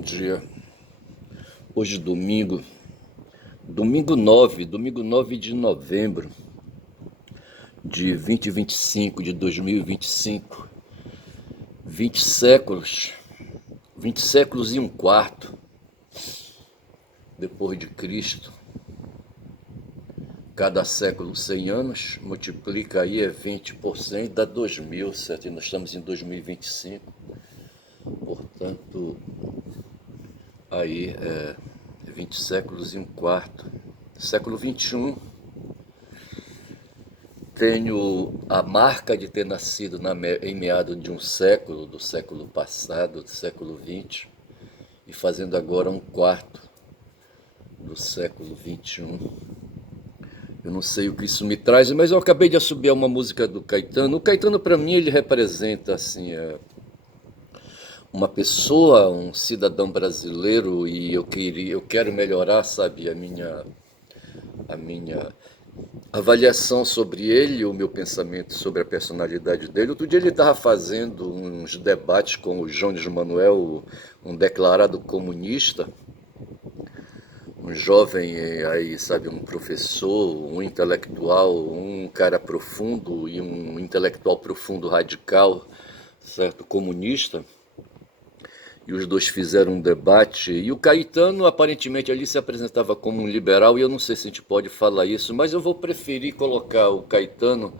Bom dia. Hoje domingo 9 de novembro de 2025, de 2025. 20 séculos, 20 séculos e um quarto depois de Cristo. Cada século 100 anos, multiplica aí 20%, dá 2000, certo? E nós estamos em 2025. Portanto, aí 20 séculos e um quarto. Século 21, tenho a marca de ter nascido em meado de um século, do século passado, do século 20, e fazendo agora um quarto do século 21. Eu não sei o que isso me traz, mas eu acabei de assobiar uma música do Caetano. O Caetano, para mim, ele representa assim, uma pessoa, um cidadão brasileiro, e eu quero melhorar, sabe, a minha avaliação sobre ele, o meu pensamento sobre a personalidade dele. Outro dia ele estava fazendo uns debates com o Jones Manuel, um declarado comunista, um jovem aí, sabe, um professor, um intelectual, um cara profundo e um intelectual profundo radical, certo, comunista. E os dois fizeram um debate, e o Caetano aparentemente ali se apresentava como um liberal, e eu não sei se a gente pode falar isso, mas eu vou preferir colocar o Caetano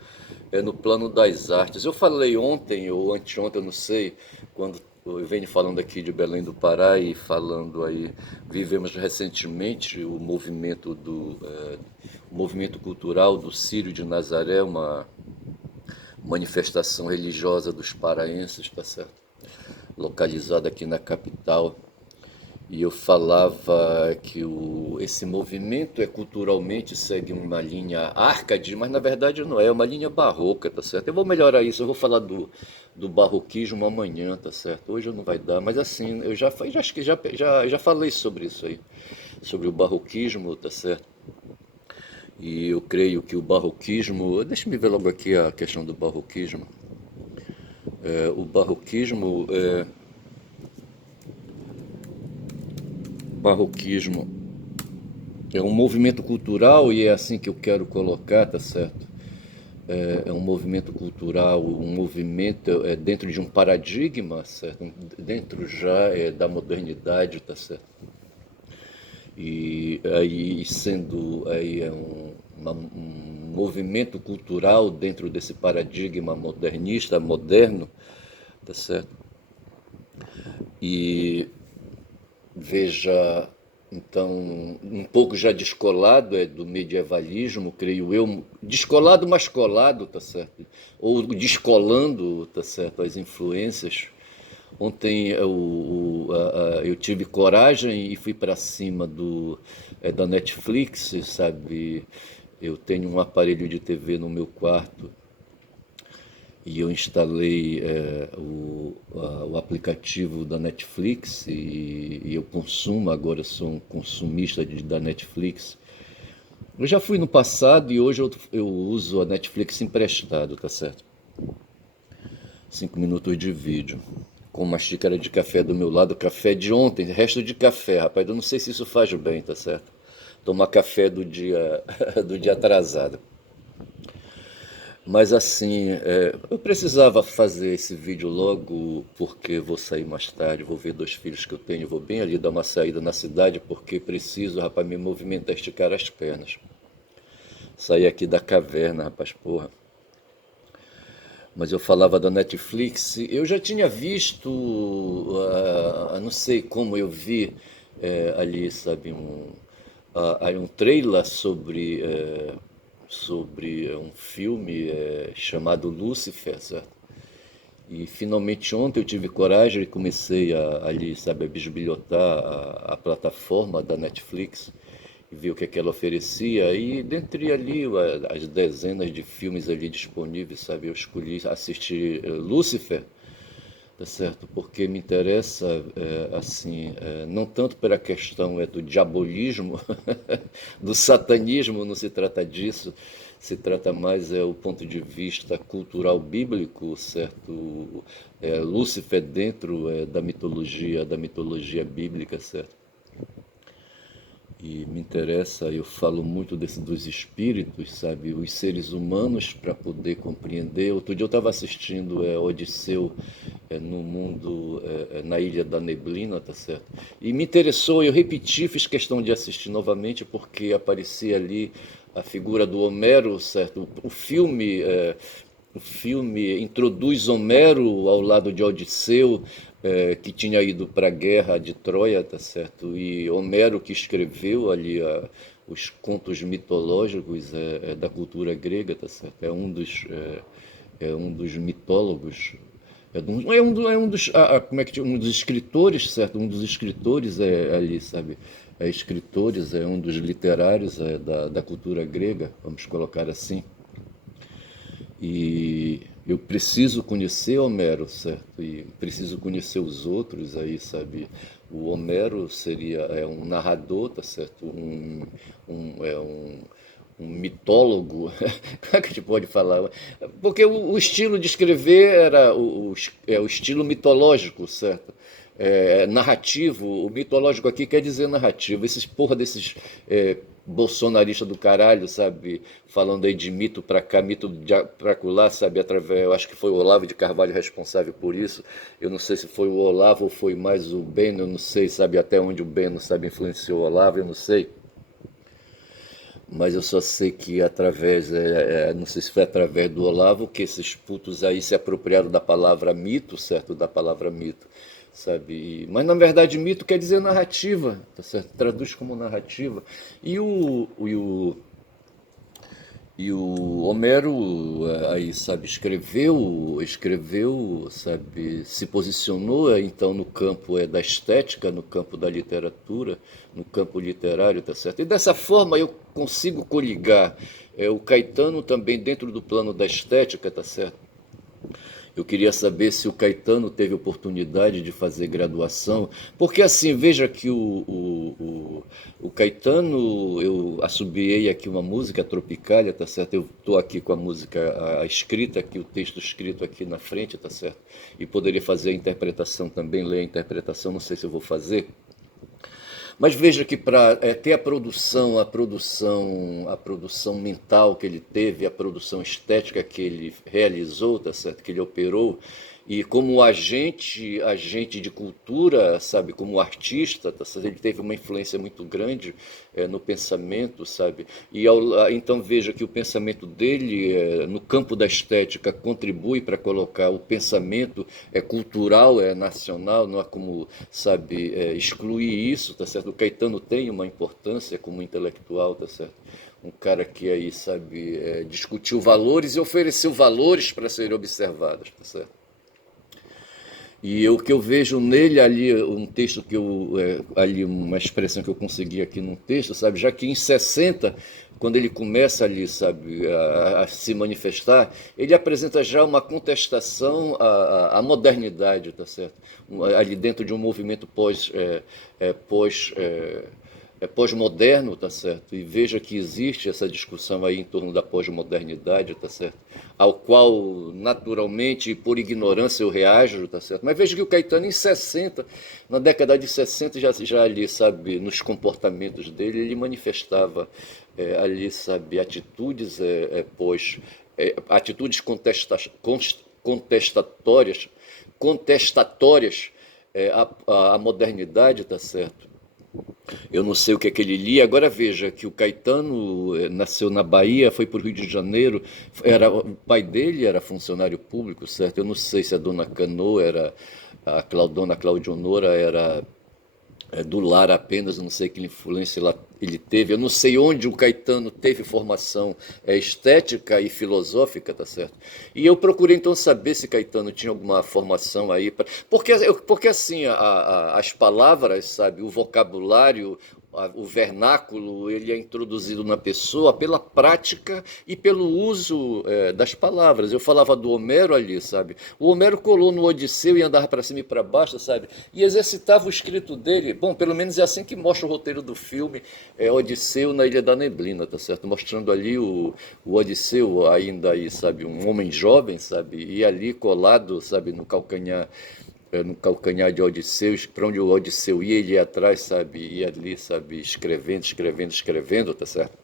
no plano das artes. Eu falei ontem ou anteontem, eu não sei, quando eu venho falando aqui de Belém do Pará e falando aí, vivemos recentemente o movimento cultural do Círio de Nazaré, uma manifestação religiosa dos paraenses, tá certo? Localizada aqui na capital, e eu falava que esse movimento culturalmente segue uma linha arcade, mas na verdade não é uma linha barroca, tá certo? Eu vou melhorar isso, eu vou falar do barroquismo amanhã, tá certo? Hoje não vai dar, mas assim, eu acho que já falei sobre isso aí, sobre o barroquismo, tá certo? E eu creio que o barroquismo, deixa eu ver logo aqui a questão do barroquismo. O barroquismo é um movimento cultural, e é assim que eu quero colocar, tá certo? É um movimento cultural, um movimento dentro de um paradigma, certo? Dentro já da modernidade, tá certo? E aí sendo aí um movimento cultural dentro desse paradigma modernista, moderno, tá certo? E veja, então, um pouco já descolado do medievalismo, creio eu, descolado, mas colado, tá certo? Ou descolando, tá certo, as influências. Ontem eu tive coragem e fui para cima da Netflix, sabe? Eu tenho um aparelho de TV no meu quarto e eu instalei o aplicativo da Netflix, e eu consumo, agora sou um consumista da Netflix. Eu já fui no passado, e hoje eu uso a Netflix emprestado, tá certo? 5 minutos de vídeo, com uma xícara de café do meu lado, café de ontem, resto de café, rapaz, eu não sei se isso faz bem, tá certo? Tomar café do dia, do dia atrasado. Mas assim, eu precisava fazer esse vídeo logo porque vou sair mais tarde, vou ver 2 filhos que eu tenho, vou bem ali dar uma saída na cidade porque preciso, rapaz, me movimentar, esticar as pernas. Sair aqui da caverna, rapaz, porra. Mas eu falava da Netflix, eu já tinha visto, não sei como eu vi ali, sabe, um trailer sobre um filme chamado Lucifer, certo? E finalmente ontem eu tive coragem e comecei ali, sabe, a bisbilhotar a plataforma da Netflix e ver o que é que ela oferecia. E dentre ali as dezenas de filmes ali disponíveis, sabe, eu escolhi assistir Lucifer, tá certo? Porque me interessa, assim, não tanto pela questão do diabolismo, do satanismo, não se trata disso, se trata mais o ponto de vista cultural bíblico, certo? Lúcifer dentro da mitologia bíblica, certo? E me interessa, eu falo muito dos espíritos, sabe? Os seres humanos para poder compreender. Outro dia eu estava assistindo Odisseu no mundo, na Ilha da Neblina, tá certo? E me interessou, eu repeti, fiz questão de assistir novamente, porque aparecia ali a figura do Homero, certo? O filme introduz Homero ao lado de Odisseu, que tinha ido para a guerra de Troia, tá certo? E Homero que escreveu ali os contos mitológicos da cultura grega, tá certo? É um dos mitólogos, um dos escritores, certo? Um dos escritores ali, sabe? Escritores, é um dos literários da cultura grega, vamos colocar assim. E eu preciso conhecer Homero, certo? E preciso conhecer os outros aí, sabe? O Homero seria um narrador, tá certo? Um mitólogo, como é que a gente pode falar? Porque o estilo de escrever era o estilo mitológico, certo? Narrativo, o mitológico aqui quer dizer narrativo. Esses porra desses bolsonaristas do caralho, sabe? Falando aí de mito pra cá, mito pra lá, sabe? Através, eu acho que foi o Olavo de Carvalho responsável por isso. Eu não sei se foi o Olavo ou foi mais o Beno, eu não sei, sabe? Até onde o Beno, sabe, influenciou o Olavo, eu não sei. Mas eu só sei que através, não sei se foi através do Olavo, que esses putos aí se apropriaram da palavra mito, certo? Da palavra mito, sabe? Mas na verdade mito quer dizer narrativa, tá certo? Traduz como narrativa. E o Homero aí, sabe, escreveu, sabe, se posicionou então no campo da estética, no campo da literatura, no campo literário, tá certo? E dessa forma eu consigo coligar o Caetano também dentro do plano da estética, tá certo? Eu queria saber se o Caetano teve oportunidade de fazer graduação, porque assim, veja que o Caetano, eu assobiei aqui uma música Tropicália, tá certo? Eu estou aqui com a música a escrita aqui, o texto escrito aqui na frente, tá certo? E poderia fazer a interpretação também, ler a interpretação, não sei se eu vou fazer. Mas veja que para ter a produção mental que ele teve, a produção estética que ele realizou, tá certo? Que ele operou, e como agente de cultura, sabe, como artista, tá certo? Ele teve uma influência muito grande no pensamento, sabe? Então veja que o pensamento dele, no campo da estética, contribui para colocar o pensamento cultural, nacional, não há como, sabe, excluir isso, tá certo? O Caetano tem uma importância como intelectual, tá certo? Um cara que aí, sabe, discutiu valores e ofereceu valores para serem observados, tá certo? E o que eu vejo nele ali, um texto que ali uma expressão que eu consegui aqui num texto, sabe, já que em 60, quando ele começa ali, sabe, a se manifestar, ele apresenta já uma contestação à modernidade, tá certo? Ali dentro de um movimento pós pós-moderno, tá certo? E veja que existe essa discussão aí em torno da pós-modernidade, tá certo? Ao qual, naturalmente, por ignorância eu reajo, tá certo? Mas veja que o Caetano, em 60, na década de 60, já ali, sabe, nos comportamentos dele, ele manifestava ali, sabe, atitudes contestatórias à modernidade, tá certo? Eu não sei o que é que ele lia. Agora veja que o Caetano nasceu na Bahia, foi para o Rio de Janeiro. O pai dele era funcionário público, certo? Eu não sei se a dona Cano era, dona Claudionora era do lar apenas, eu não sei que influência ele teve, eu não sei onde o Caetano teve formação estética e filosófica, tá certo? E eu procurei então saber se Caetano tinha alguma formação aí, porque assim, as palavras, sabe, o vocabulário, o vernáculo ele é introduzido na pessoa pela prática e pelo uso das palavras. Eu falava do Homero ali, sabe? O Homero colou no Odisseu e andava para cima e para baixo, sabe? E exercitava o escrito dele. Bom, pelo menos é assim que mostra o roteiro do filme, Odisseu na Ilha da Neblina, tá certo? Mostrando ali o Odisseu ainda aí, sabe? Um homem jovem, sabe? E ali colado, sabe? No calcanhar de Odisseu, para onde o Odisseu ia, ele ia atrás, sabe? Ia ali, sabe? Escrevendo, escrevendo, escrevendo, tá certo?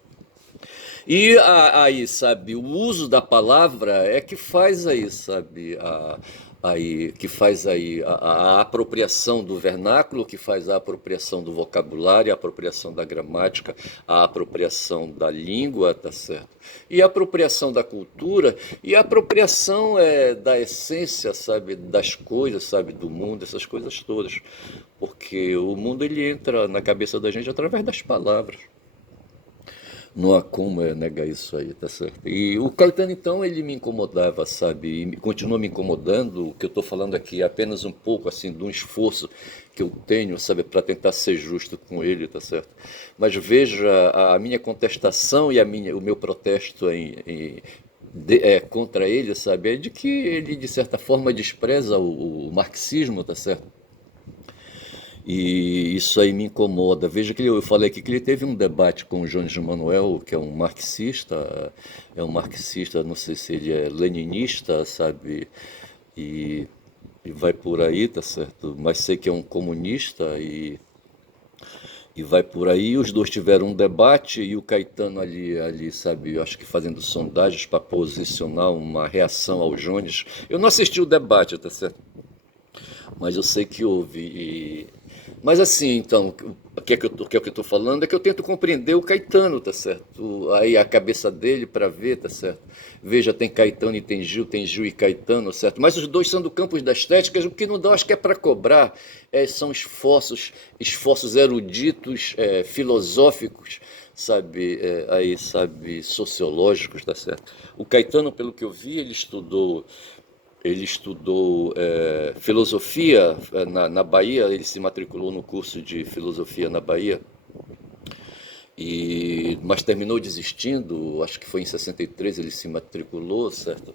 E aí, sabe, o uso da palavra é que faz aí, sabe, aí, que faz aí a apropriação do vernáculo, que faz a apropriação do vocabulário, a apropriação da gramática, a apropriação da língua, tá certo? E a apropriação da cultura e a apropriação da essência, sabe, das coisas, sabe, do mundo, essas coisas todas. Porque o mundo ele entra na cabeça da gente através das palavras. Não há como negar isso aí, tá certo? E o Caetano, então, ele me incomodava, sabe? E continua me incomodando. O que eu estou falando aqui é apenas um pouco, assim, de um esforço que eu tenho, sabe, para tentar ser justo com ele, tá certo? Mas veja, a minha contestação e o meu protesto contra ele, sabe, é de que ele, de certa forma, despreza o marxismo, tá certo? E isso aí me incomoda. Veja que eu falei aqui que ele teve um debate com o Jones de Manuel, que é um marxista, não sei se ele é leninista, sabe? E, e vai por aí, tá certo? Mas sei que é um comunista e vai por aí. Os dois tiveram um debate e o Caetano ali, sabe, eu acho que fazendo sondagens para posicionar uma reação ao Jones. Eu não assisti o debate, tá certo? Mas eu sei que houve. Mas assim, então, o que é que eu estou falando é que eu tento compreender o Caetano, tá certo? Aí a cabeça dele para ver, tá certo? Veja, tem Gil e Caetano, certo? Mas os dois são do campo da estética, o que não dá, acho que é para cobrar, são esforços eruditos, filosóficos, sabe, aí, sabe, sociológicos, tá certo? O Caetano, pelo que eu vi, ele estudou filosofia na Bahia, ele se matriculou no curso de filosofia na Bahia, mas terminou desistindo, acho que foi em 63 ele se matriculou, certo?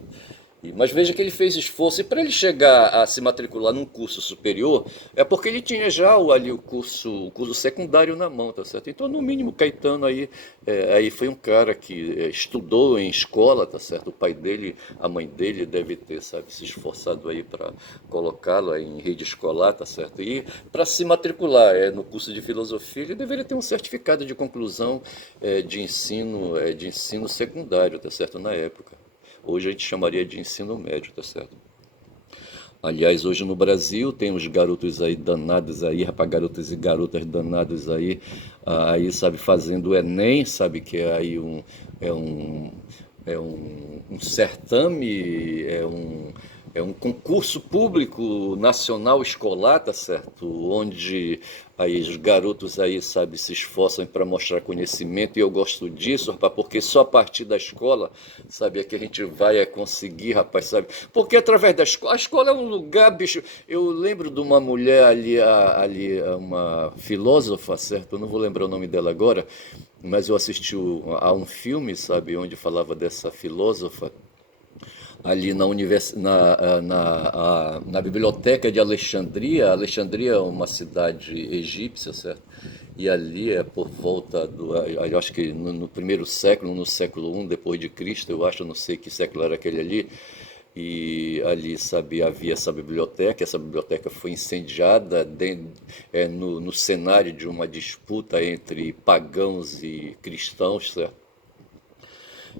Mas veja que ele fez esforço, e para ele chegar a se matricular num curso superior, é porque ele tinha já o curso secundário na mão, tá certo? Então, no mínimo, Caetano aí foi um cara que estudou em escola, tá certo? O pai dele, a mãe dele deve ter, sabe, se esforçado aí para colocá-lo aí em rede escolar, tá certo? E para se matricular no curso de filosofia, ele deveria ter um certificado de conclusão de ensino secundário, tá certo? Na época. Hoje a gente chamaria de ensino médio, tá certo? Aliás, hoje no Brasil tem uns garotos aí danados aí, rapaz, garotos e garotas danados aí, sabe, fazendo o Enem, sabe, que é aí é um, um certame, é um concurso público nacional escolar, tá certo? Onde aí os garotos aí, sabe, se esforçam para mostrar conhecimento e eu gosto disso, rapaz, porque só a partir da escola, sabe, é que a gente vai conseguir, rapaz, sabe? Porque através da escola, a escola é um lugar, bicho. Eu lembro de uma mulher ali uma filósofa, certo? Eu não vou lembrar o nome dela agora, mas eu assisti a um filme, sabe, onde falava dessa filósofa ali na biblioteca de Alexandria. Alexandria é uma cidade egípcia, certo? E ali é por volta eu acho que no primeiro século, no século I depois de Cristo, eu acho, não sei que século era aquele ali. E ali, sabe, havia essa biblioteca foi incendiada no cenário de uma disputa entre pagãos e cristãos, certo?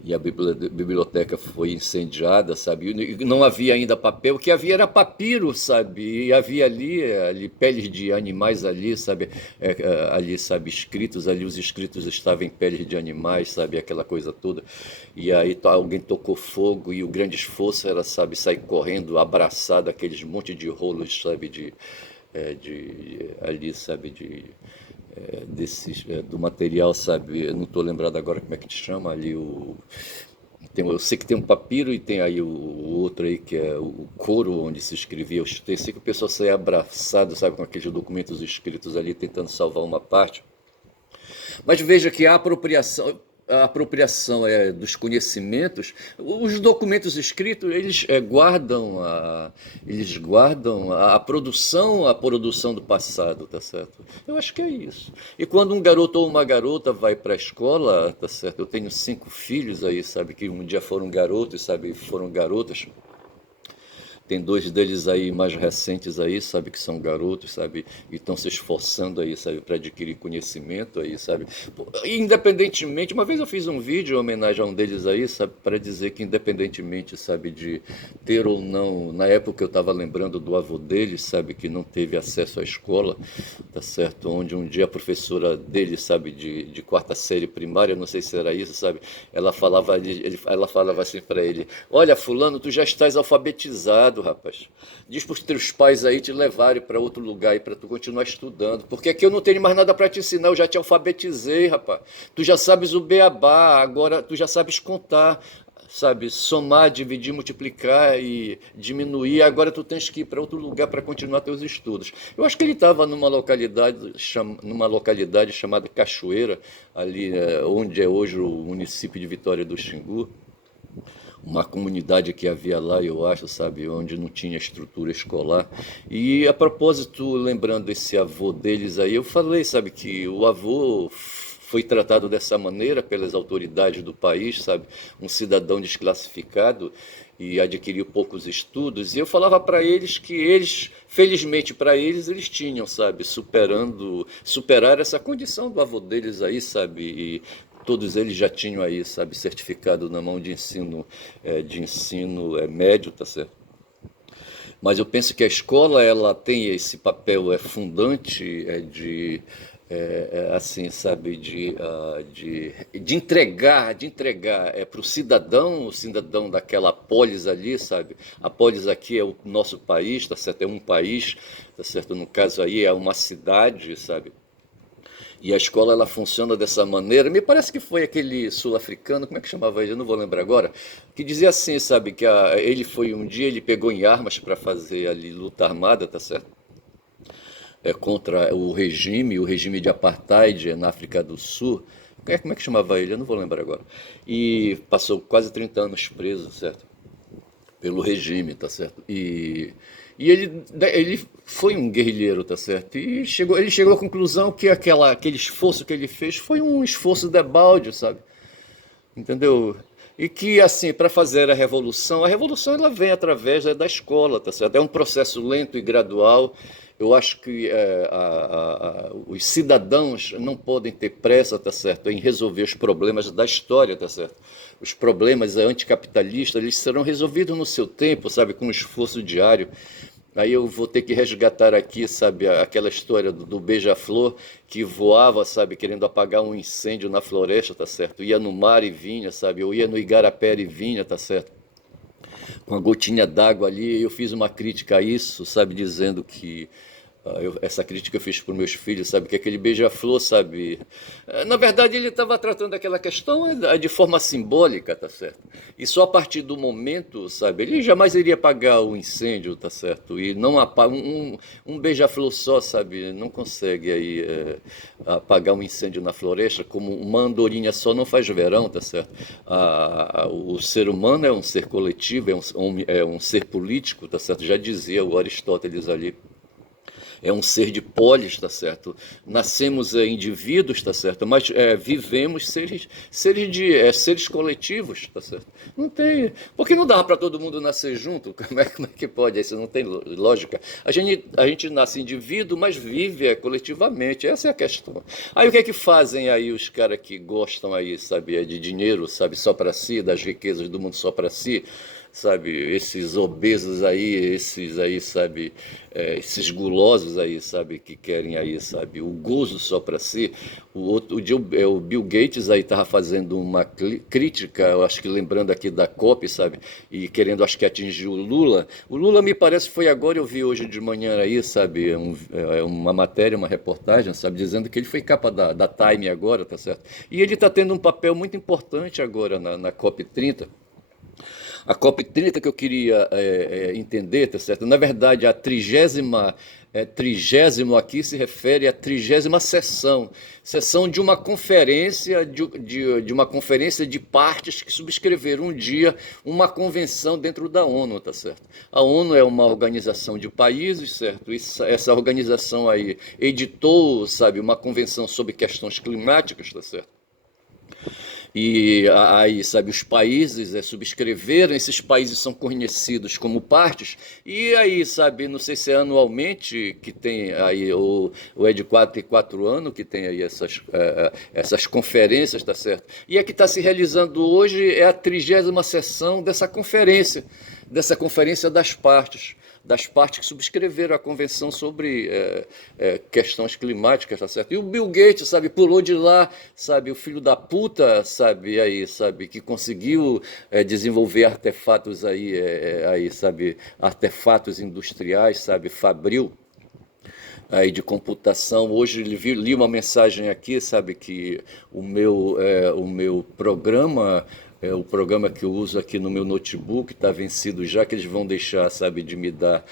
E a biblioteca foi incendiada, sabe? E não havia ainda papel, o que havia era papiro, sabe? E havia ali peles de animais ali, sabe? Ali, sabe, escritos, ali os escritos estavam em peles de animais, sabe? Aquela coisa toda. E aí alguém tocou fogo e o grande esforço era, sabe, sair correndo, abraçado aqueles monte de rolos, sabe? Ali, sabe, do material, sabe? Eu não estou lembrado agora como é que te chama ali eu sei que tem um papiro e tem aí o outro aí que é o couro onde se escrevia. Eu sei que o pessoal saía abraçado, sabe, com aqueles documentos escritos ali tentando salvar uma parte. Mas veja que a apropriação dos conhecimentos, os documentos escritos, eles guardam a produção do passado, tá certo? Eu acho que é isso. E quando um garoto ou uma garota vai para a escola, tá certo? Eu tenho 5 filhos aí, sabe, que um dia foram garotos, sabe, foram garotas. Tem 2 deles aí mais recentes aí, sabe, que são garotos, sabe, e estão se esforçando aí, sabe, para adquirir conhecimento aí, sabe. Independentemente, uma vez eu fiz um vídeo em homenagem a um deles aí, sabe, para dizer que independentemente, sabe, de ter ou não, na época eu estava lembrando do avô deles, sabe, que não teve acesso à escola, tá certo, onde um dia a professora dele, sabe, de quarta série primária, não sei se era isso, sabe, ela falava assim para ele: olha, fulano, tu já estás alfabetizado, rapaz. Diz para os teus pais aí te levarem para outro lugar aí para tu continuar estudando, porque aqui eu não tenho mais nada para te ensinar, eu já te alfabetizei, rapaz. Tu já sabes o beabá, agora tu já sabes contar, sabe, somar, dividir, multiplicar e diminuir. Agora tu tens que ir para outro lugar para continuar teus estudos. Eu acho que ele estava numa localidade chamada Cachoeira, ali onde é hoje o município de Vitória do Xingu, uma comunidade que havia lá, eu acho, sabe, onde não tinha estrutura escolar. E a propósito, lembrando esse avô deles aí, eu falei, sabe, que o avô foi tratado dessa maneira pelas autoridades do país, sabe, um cidadão desclassificado e adquiriu poucos estudos. E eu falava para eles que eles, felizmente para eles, eles tinham, sabe, superar essa condição do avô deles aí, sabe, e todos eles já tinham aí, sabe, certificado na mão de ensino médio, tá certo? Mas eu penso que a escola ela tem esse papel fundante assim, sabe, de entregar para o cidadão daquela polis ali, sabe? A polis aqui é o nosso país, tá certo? É um país, tá certo? No caso aí é uma cidade, sabe? E a escola ela funciona dessa maneira. Me parece que foi aquele sul-africano, como é que chamava ele? Eu não vou lembrar agora, que dizia assim, sabe, que ele foi um dia, ele pegou em armas para fazer ali luta armada, tá certo? Contra o regime de apartheid na África do Sul. Como é que chamava ele? Eu não vou lembrar agora. E passou quase 30 anos preso, certo? Pelo regime, tá certo? E ele foi um guerrilheiro, tá certo? E ele chegou à conclusão que aquele esforço que ele fez foi um esforço debalde, sabe? Entendeu? E que, assim, para fazer a revolução ela vem através da escola, tá certo? É um processo lento e gradual. Eu acho que os cidadãos não podem ter pressa, tá certo, em resolver os problemas da história, tá certo? Os problemas anticapitalistas, eles serão resolvidos no seu tempo, sabe, com um esforço diário. Aí eu vou ter que resgatar aqui, sabe, aquela história do beija-flor que voava, sabe, querendo apagar um incêndio na floresta, tá certo? Ia no mar e vinha, sabe? Eu ia no igarapé e vinha, tá certo? Com a gotinha d'água ali, eu fiz uma crítica a isso, sabe, dizendo que essa crítica eu fiz para os meus filhos, sabe, que aquele beija-flor, sabe, na verdade ele estava tratando aquela questão de forma simbólica, tá certo? E só a partir do momento, sabe, ele jamais iria apagar o incêndio, tá certo? E não apaga um beija-flor só, sabe, não consegue aí apagar um incêndio na floresta, como uma andorinha só não faz verão, tá certo? O ser humano é um ser coletivo, é um ser político, tá certo? Já dizia o Aristóteles ali, é um ser de polis, tá certo? Nascemos indivíduos, tá certo? Mas vivemos seres coletivos, tá certo? Não tem, porque não dá para todo mundo nascer junto. Como é que pode? Isso não tem lógica. A gente nasce indivíduo, mas vive coletivamente. Essa é a questão. Aí o que é que fazem aí os caras que gostam aí, sabe, de dinheiro, sabe, só para si, das riquezas do mundo só para si? Sabe, esses obesos aí, esses aí, sabe, esses gulosos aí, sabe, que querem aí, sabe, o gozo só para si. O Bill Gates aí estava fazendo uma crítica, eu acho que lembrando aqui da COP, sabe, e querendo, acho que atingir o Lula. O Lula me parece foi agora, eu vi hoje de manhã aí, sabe, uma matéria, uma reportagem, sabe, dizendo que ele foi capa da Time agora, tá certo? E ele está tendo um papel muito importante agora na COP 30, A COP30 que eu queria entender, tá certo? Na verdade, a trigésimo aqui se refere à 30ª sessão de uma conferência de uma conferência de partes que subscreveram um dia uma convenção dentro da ONU, tá certo? A ONU é uma organização de países, certo? Essa organização aí editou, sabe, uma convenção sobre questões climáticas, tá certo? E aí, sabe, os países subscreveram, esses países são conhecidos como partes, e aí, sabe, não sei se é anualmente que tem aí, ou é de 4 em 4 anos que tem aí essas conferências, tá certo? E a que está se realizando hoje é a 30ª sessão dessa conferência das partes que subscreveram a convenção sobre questões climáticas, tá certo? E o Bill Gates, sabe, pulou de lá, sabe, o filho da puta, sabe, aí, sabe, que conseguiu desenvolver artefatos aí, sabe, artefatos industriais, sabe, Fabril, aí de computação. Hoje li uma mensagem aqui, sabe, que o meu programa, o programa que eu uso aqui no meu notebook está vencido já, que eles vão deixar, sabe, de me dar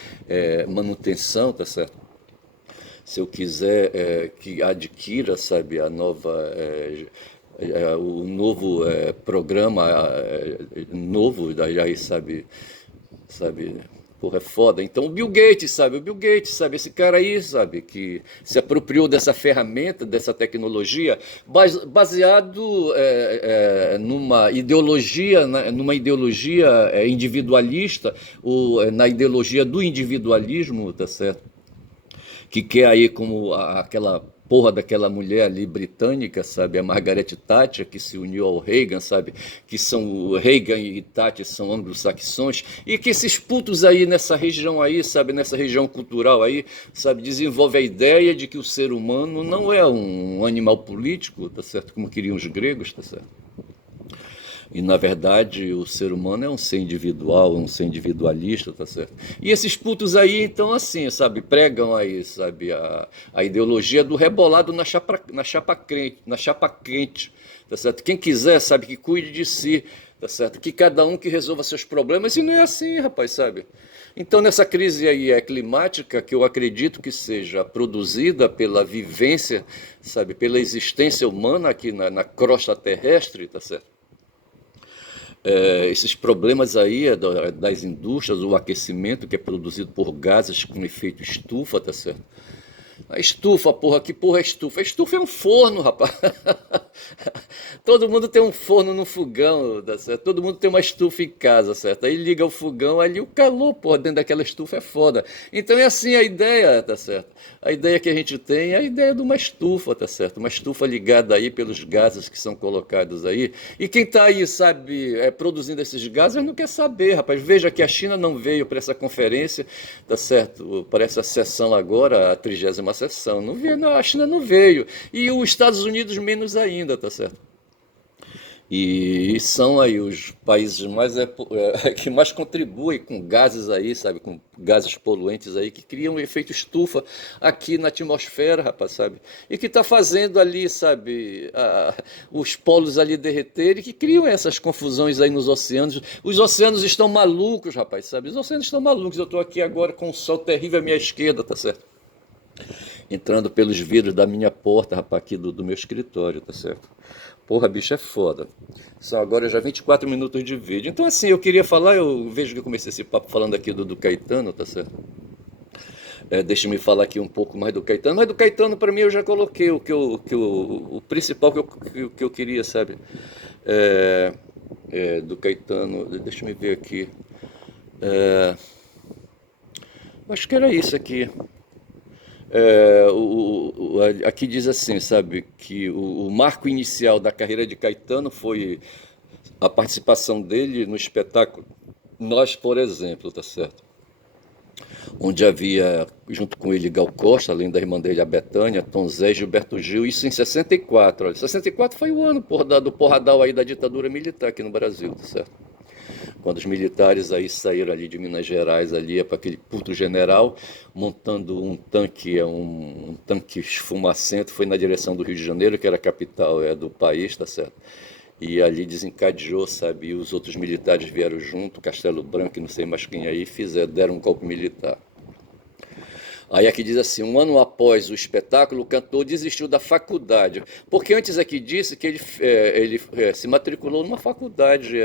manutenção, tá certo? Se eu quiser que adquira, sabe, o novo programa novo, daí, sabe, porra, é foda. Então o Bill Gates, sabe, esse cara aí, sabe, que se apropriou dessa ferramenta, dessa tecnologia, baseado numa ideologia individualista, ou na ideologia do individualismo, tá certo? Que quer aí como aquela porra daquela mulher ali britânica, sabe, a Margaret Thatcher, que se uniu ao Reagan, sabe, que são o Reagan e Thatcher são anglo-saxões, e que esses putos aí nessa região aí, sabe, nessa região cultural aí, sabe, desenvolve a ideia de que o ser humano não é um animal político, tá certo, como queriam os gregos, tá certo? E, na verdade, o ser humano é um ser individual, um ser individualista, tá certo? E esses putos aí, então, assim, sabe, pregam aí, sabe, a ideologia do rebolado na chapa quente, tá certo? Quem quiser, sabe, que cuide de si, tá certo? Que cada um que resolva seus problemas, e não é assim, rapaz, sabe? Então, nessa crise aí climática, que eu acredito que seja produzida pela vivência, sabe, pela existência humana aqui na crosta terrestre, tá certo? Esses problemas aí das indústrias, o aquecimento que é produzido por gases com efeito estufa, tá certo? A estufa, porra, que porra é estufa? A estufa é um forno, rapaz. Todo mundo tem um forno no fogão, tá certo? Todo mundo tem uma estufa em casa, certo? Aí liga o fogão, ali o calor, porra, dentro daquela estufa é foda. Então é assim a ideia, tá certo? A ideia que a gente tem é a ideia de uma estufa, tá certo? Uma estufa ligada aí pelos gases que são colocados aí. E quem tá aí, sabe, produzindo esses gases não quer saber, rapaz. Veja que a China não veio para essa conferência, tá certo? Para essa sessão agora, a 30ª sessão. Não veio, não, a China não veio. E os Estados Unidos menos ainda, tá certo? E são aí os países que mais contribuem com gases aí, sabe, com gases poluentes aí, que criam um efeito estufa aqui na atmosfera, rapaz, sabe? E que está fazendo ali, sabe, os polos ali derreterem, que criam essas confusões aí nos oceanos. Os oceanos estão malucos, rapaz, sabe? Os oceanos estão malucos. Eu estou aqui agora com um sol terrível à minha esquerda, tá certo? Entrando pelos vidros da minha porta, rapaz, aqui do meu escritório, tá certo? Porra, bicho, é foda. São agora já 24 minutos de vídeo. Então, assim, eu queria falar, eu vejo que eu comecei esse papo falando aqui do Caetano, tá certo? Deixa-me falar aqui um pouco mais do Caetano. Mas do Caetano, para mim, eu já coloquei o principal que eu queria, sabe? Do Caetano, deixa me ver aqui. É, acho que era isso aqui. Aqui diz assim, sabe, que o marco inicial da carreira de Caetano foi a participação dele no espetáculo Nós, por exemplo, tá certo? Onde havia, junto com ele, Gal Costa, além da irmã dele, a Bethânia, Tom Zé e Gilberto Gil, isso em 64. Olha, 64 foi o ano, porra, do porradal aí da ditadura militar aqui no Brasil, tá certo? Quando os militares aí saíram ali de Minas Gerais, ali para aquele puto general, montando um tanque, um tanque esfumacento, foi na direção do Rio de Janeiro, que era a capital do país, tá certo? e ali desencadeou, sabe? E os outros militares vieram junto, Castelo Branco e não sei mais quem aí, deram um golpe militar. Aí aqui diz assim, um ano após o espetáculo, o cantor desistiu da faculdade, porque antes aqui disse que ele se matriculou numa faculdade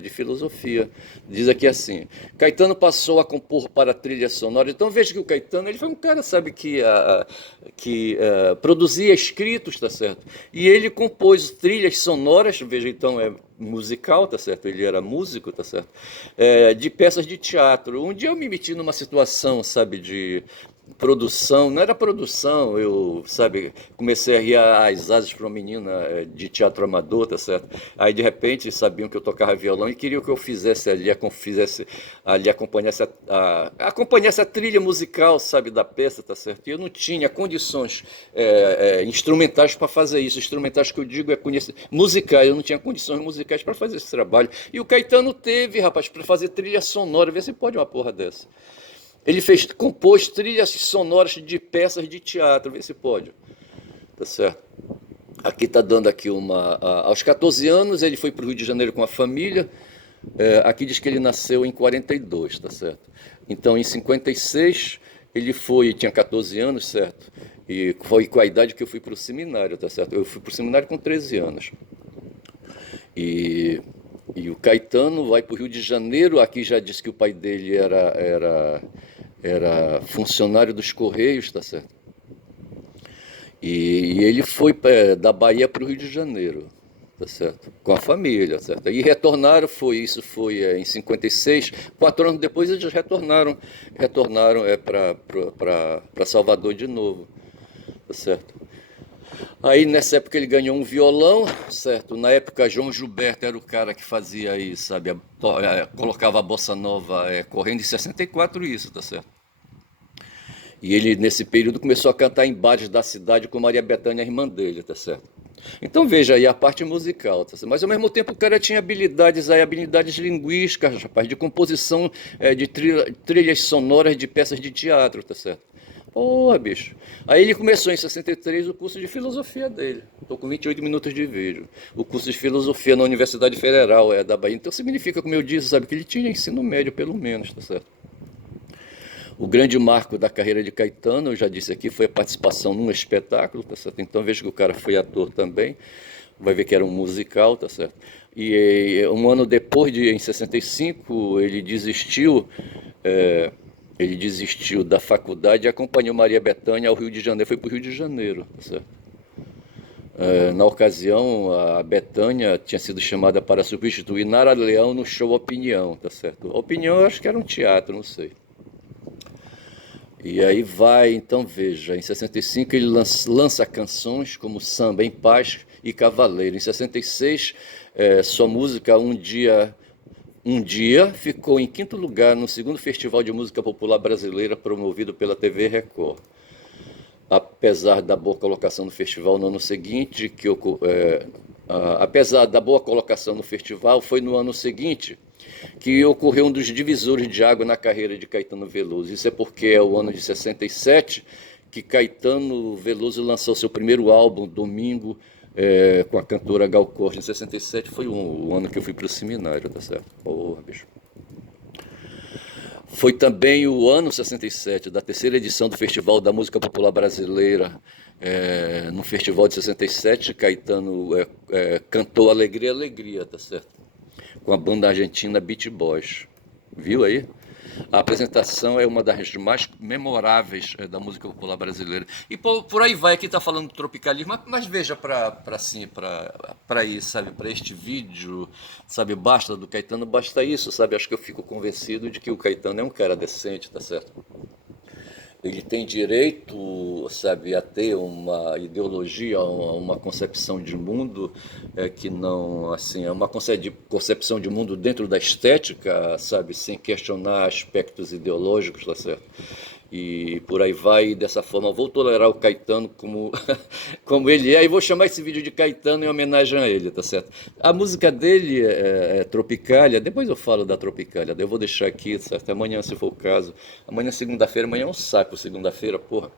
de filosofia. Diz aqui assim, Caetano passou a compor para trilha sonora, então veja que o Caetano ele foi um cara, sabe, que produzia escritos, tá certo? E ele compôs trilhas sonoras, veja então, musical, tá certo? Ele era músico, tá certo? De peças de teatro. Um dia eu me meti numa situação, sabe, de produção, não era produção, eu, sabe, comecei a rir às asas para uma menina de teatro amador, tá certo? Aí de repente sabiam que eu tocava violão e queriam que eu fizesse ali, acompanhasse a trilha musical, sabe, da peça, tá certo? E eu não tinha condições instrumentais para fazer isso, instrumentais que eu digo musicais, eu não tinha condições musicais para fazer esse trabalho. E o Caetano teve, rapaz, para fazer trilha sonora, vê se pode uma porra dessa. Ele compôs trilhas sonoras de peças de teatro, vê se pode. Tá certo? Aqui está dando aqui aos 14 anos ele foi para o Rio de Janeiro com a família. Aqui diz que ele nasceu em 42, tá certo? Então em 56 ele tinha 14 anos, certo? E foi com a idade que eu fui para o seminário, tá certo? Eu fui para o seminário com 13 anos. E o Caetano vai para o Rio de Janeiro. Aqui já disse que o pai dele era funcionário dos Correios, tá certo? E ele foi da Bahia para o Rio de Janeiro, tá certo? Com a família, tá certo? E retornaram, isso foi em 56, 4 anos depois eles retornaram para Salvador de novo, tá certo? Aí nessa época ele ganhou um violão, certo? Na época João Gilberto era o cara que fazia isso, sabe? Colocava a bossa nova correndo em 64 isso, tá certo? E ele nesse período começou a cantar em bares da cidade com Maria Bethânia, irmã dele, tá certo? Então veja aí a parte musical, tá certo? Mas ao mesmo tempo o cara tinha habilidades linguísticas, rapaz, de composição de trilhas sonoras de peças de teatro, tá certo? Porra, bicho. Aí ele começou em 63 o curso de filosofia dele. Estou com 28 minutos de vídeo. O curso de filosofia na Universidade Federal da Bahia. Então significa, como eu disse, sabe, que ele tinha ensino médio, pelo menos, tá certo? O grande marco da carreira de Caetano, eu já disse aqui, foi a participação num espetáculo, tá certo? Então veja que o cara foi ator também. Vai ver que era um musical, tá certo? E um ano depois, em 65, ele desistiu da faculdade e acompanhou Maria Bethânia ao Rio de Janeiro. Foi para o Rio de Janeiro, tá certo? Na ocasião, a Bethânia tinha sido chamada para substituir Nara Leão no show Opinião, tá certo? Opinião eu acho que era um teatro, não sei. E aí então veja, em 65 ele lança canções como Samba em Paz e Cavaleiro. Em 66, sua música Um Dia ficou em 5º lugar no 2º Festival de Música Popular Brasileira promovido pela TV Record. Apesar da boa colocação no festival no ano seguinte, apesar da boa colocação no festival, foi no ano seguinte que ocorreu um dos divisores de água na carreira de Caetano Veloso. Isso é porque é o ano de 67 que Caetano Veloso lançou seu primeiro álbum, Domingo, com a cantora Gal Costa. Em 67 foi o ano que eu fui para o seminário, tá certo? Porra, bicho. Foi também o ano 67 da 3ª edição do Festival da Música Popular Brasileira. No festival de 67, Caetano cantou Alegria, Alegria, tá certo? Com a banda argentina Beach Boys. Viu aí? A apresentação é uma das mais memoráveis da música popular brasileira. E por aí vai, aqui está falando do tropicalismo, mas veja para isso, sabe, para este vídeo, sabe, basta do Caetano, basta isso, sabe, acho que eu fico convencido de que o Caetano é um cara decente, tá certo? Ele tem direito, sabe, a ter uma ideologia, uma concepção de mundo que não, assim, é uma concepção de mundo dentro da estética, sabe, sem questionar aspectos ideológicos, tá certo? E por aí vai, e dessa forma eu vou tolerar o Caetano como, como ele é, e vou chamar esse vídeo de Caetano em homenagem a ele, tá certo? A música dele é Tropicália, depois eu falo da Tropicália, eu vou deixar aqui, certo? Amanhã, se for o caso. Amanhã é segunda-feira, amanhã é um saco, segunda-feira, porra.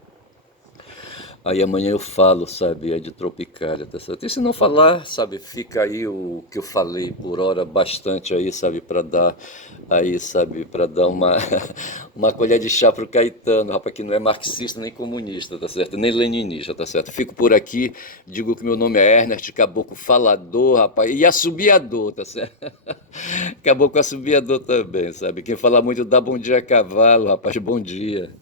Aí amanhã eu falo, sabe, é de Tropicália, tá certo? E se não falar, sabe, fica aí o que eu falei por hora bastante aí, sabe, para dar aí, sabe, para dar uma uma colher de chá pro Caetano, rapaz, que não é marxista nem comunista, tá certo? Nem leninista, tá certo? Fico por aqui, digo que meu nome é Ernest Caboclo Falador, rapaz, e assobiador, tá certo? Caboclo assobiador também, sabe? Quem fala muito dá bom dia a cavalo, rapaz, bom dia.